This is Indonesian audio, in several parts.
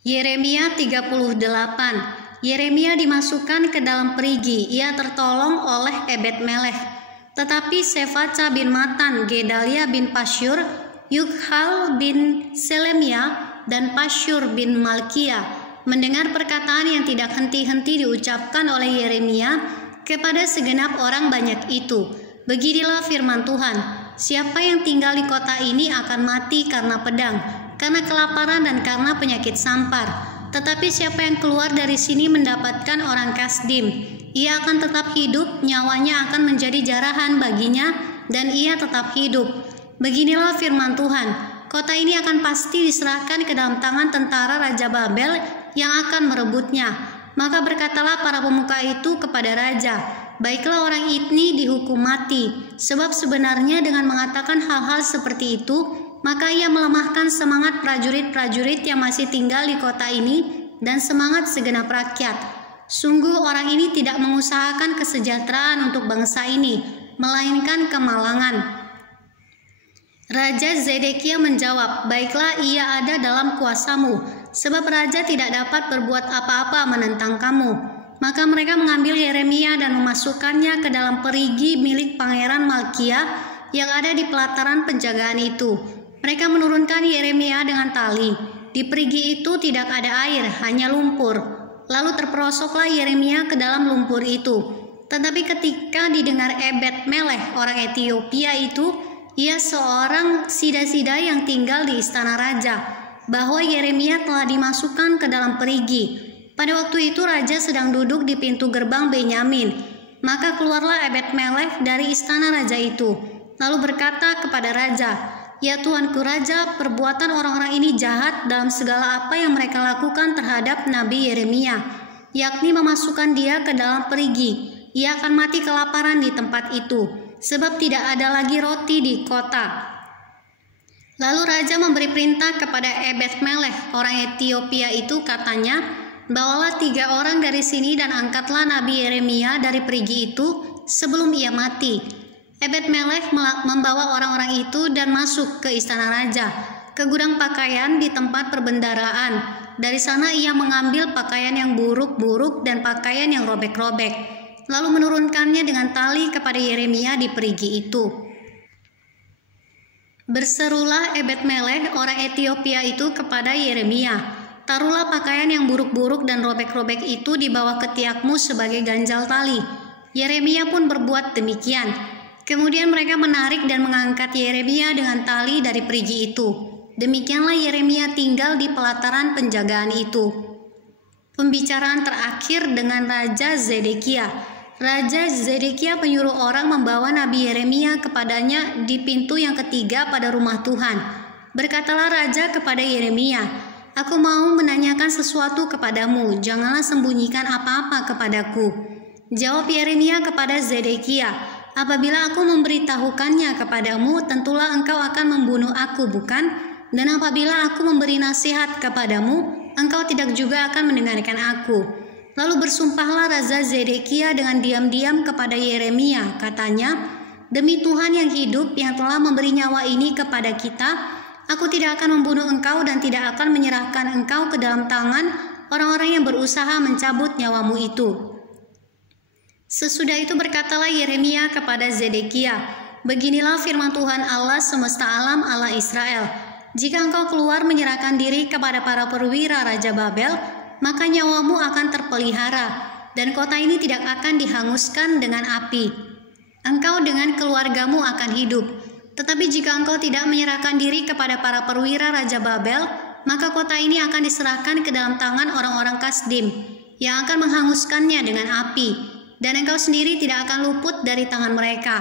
Yeremia 38. Yeremia dimasukkan ke dalam perigi, ia tertolong oleh Ebed-Melech. Tetapi Sefaca bin Matan, Gedalia bin Pasyur, Yukhal bin Selemia, dan Pasyur bin Malkia mendengar perkataan yang tidak henti-henti diucapkan oleh Yeremia kepada segenap orang banyak itu. Beginilah firman Tuhan, siapa yang tinggal di kota ini akan mati karena pedang, karena kelaparan dan karena penyakit sampar. Tetapi siapa yang keluar dari sini mendapatkan orang Kasdim, ia akan tetap hidup, nyawanya akan menjadi jarahan baginya, dan ia tetap hidup. Beginilah firman Tuhan, kota ini akan pasti diserahkan ke dalam tangan tentara Raja Babel yang akan merebutnya. Maka berkatalah para pemuka itu kepada raja, baiklah orang ini dihukum mati, sebab sebenarnya dengan mengatakan hal-hal seperti itu, maka ia melemahkan semangat prajurit-prajurit yang masih tinggal di kota ini dan semangat segenap rakyat. Sungguh orang ini tidak mengusahakan kesejahteraan untuk bangsa ini, melainkan kemalangan. Raja Zedekia menjawab, baiklah ia ada dalam kuasamu, sebab raja tidak dapat berbuat apa-apa menentang kamu. Maka mereka mengambil Yeremia dan memasukkannya ke dalam perigi milik Pangeran Malkia yang ada di pelataran penjagaan itu. Mereka menurunkan Yeremia dengan tali. Di perigi itu tidak ada air, hanya lumpur. Lalu terperosoklah Yeremia ke dalam lumpur itu. Tetapi ketika didengar Ebed-Melech orang Ethiopia itu, ia seorang sida-sida yang tinggal di istana raja, bahwa Yeremia telah dimasukkan ke dalam perigi. Pada waktu itu raja sedang duduk di pintu gerbang Benyamin. Maka keluarlah Ebed-Melech dari istana raja itu, lalu berkata kepada raja, ya Tuanku Raja, perbuatan orang-orang ini jahat dalam segala apa yang mereka lakukan terhadap Nabi Yeremia, yakni memasukkan dia ke dalam perigi. Ia akan mati kelaparan di tempat itu, sebab tidak ada lagi roti di kota. Lalu raja memberi perintah kepada Ebed-Melech orang Ethiopia itu, katanya, bawalah 3 orang dari sini dan angkatlah Nabi Yeremia dari perigi itu sebelum ia mati. Ebed-Melech membawa orang-orang itu dan masuk ke istana raja, ke gudang pakaian di tempat perbendaraan. Dari sana ia mengambil pakaian yang buruk-buruk dan pakaian yang robek-robek, lalu menurunkannya dengan tali kepada Yeremia di perigi itu. Berserulah Ebed-Melech orang Ethiopia itu kepada Yeremia, taruhlah pakaian yang buruk-buruk dan robek-robek itu di bawah ketiakmu sebagai ganjal tali. Yeremia pun berbuat demikian. Kemudian mereka menarik dan mengangkat Yeremia dengan tali dari perigi itu. Demikianlah Yeremia tinggal di pelataran penjagaan itu. Pembicaraan terakhir dengan Raja Zedekia. Raja Zedekia menyuruh orang membawa Nabi Yeremia kepadanya di pintu yang ketiga pada rumah Tuhan. Berkatalah Raja kepada Yeremia, aku mau menanyakan sesuatu kepadamu, janganlah sembunyikan apa-apa kepadaku. Jawab Yeremia kepada Zedekia, apabila aku memberitahukannya kepadamu, tentulah engkau akan membunuh aku, bukan? Dan apabila aku memberi nasihat kepadamu, engkau tidak juga akan mendengarkan aku. Lalu bersumpahlah Raja Zedekia dengan diam-diam kepada Yeremia, katanya, demi Tuhan yang hidup yang telah memberi nyawa ini kepada kita, aku tidak akan membunuh engkau dan tidak akan menyerahkan engkau ke dalam tangan orang-orang yang berusaha mencabut nyawamu itu. Sesudah itu berkatalah Yeremia kepada Zedekia, beginilah firman Tuhan Allah semesta alam, Allah Israel, jika engkau keluar menyerahkan diri kepada para perwira Raja Babel, maka nyawamu akan terpelihara, dan kota ini tidak akan dihanguskan dengan api. Engkau dengan keluargamu akan hidup. Tetapi jika engkau tidak menyerahkan diri kepada para perwira Raja Babel, maka kota ini akan diserahkan ke dalam tangan orang-orang Kasdim, yang akan menghanguskannya dengan api. Dan engkau sendiri tidak akan luput dari tangan mereka.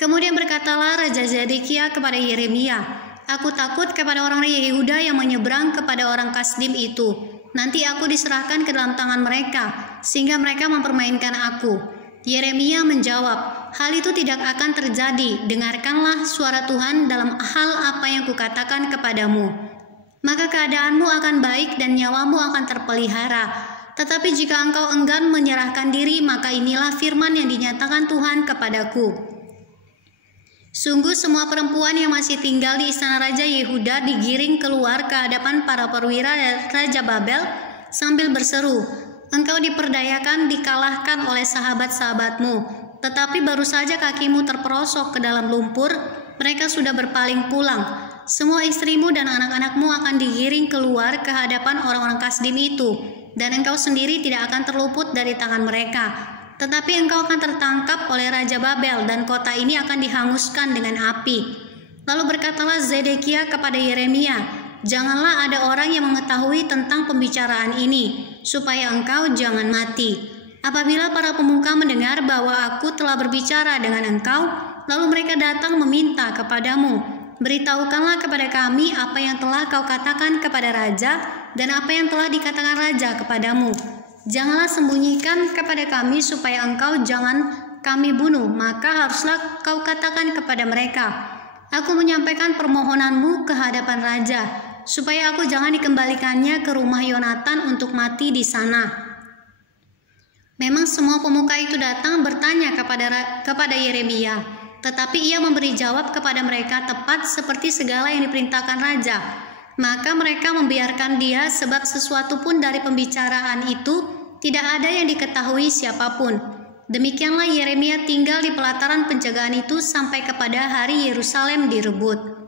Kemudian berkatalah Raja Zedekia kepada Yeremia, aku takut kepada orang Yehuda yang menyeberang kepada orang Kasdim itu. Nanti aku diserahkan ke dalam tangan mereka, sehingga mereka mempermainkan aku. Yeremia menjawab, hal itu tidak akan terjadi. Dengarkanlah suara Tuhan dalam hal apa yang kukatakan kepadamu. Maka keadaanmu akan baik dan nyawamu akan terpelihara. Tetapi jika engkau enggan menyerahkan diri, maka inilah firman yang dinyatakan Tuhan kepadaku. Sungguh semua perempuan yang masih tinggal di istana Raja Yehuda digiring keluar ke hadapan para perwira Raja Babel sambil berseru, "Engkau diperdayakan dikalahkan oleh sahabat-sahabatmu, tetapi baru saja kakimu terperosok ke dalam lumpur, mereka sudah berpaling pulang. Semua istrimu dan anak-anakmu akan digiring keluar ke hadapan orang-orang Kasdim itu, dan engkau sendiri tidak akan terluput dari tangan mereka. Tetapi engkau akan tertangkap oleh Raja Babel dan kota ini akan dihanguskan dengan api." Lalu berkatalah Zedekia kepada Yeremia, "Janganlah ada orang yang mengetahui tentang pembicaraan ini, supaya engkau jangan mati. Apabila para pemuka mendengar bahwa aku telah berbicara dengan engkau, lalu mereka datang meminta kepadamu, beritahukanlah kepada kami apa yang telah kau katakan kepada raja dan apa yang telah dikatakan raja kepadamu. Janganlah sembunyikan kepada kami supaya engkau jangan kami bunuh, maka haruslah kau katakan kepada mereka, aku menyampaikan permohonanmu ke hadapan raja, supaya aku jangan dikembalikannya ke rumah Yonatan untuk mati di sana." Memang semua pemuka itu datang bertanya kepada Yeremia, tetapi ia memberi jawab kepada mereka tepat seperti segala yang diperintahkan raja. Maka mereka membiarkan dia, sebab sesuatu pun dari pembicaraan itu tidak ada yang diketahui siapapun. Demikianlah Yeremia tinggal di pelataran penjagaan itu sampai kepada hari Yerusalem direbut.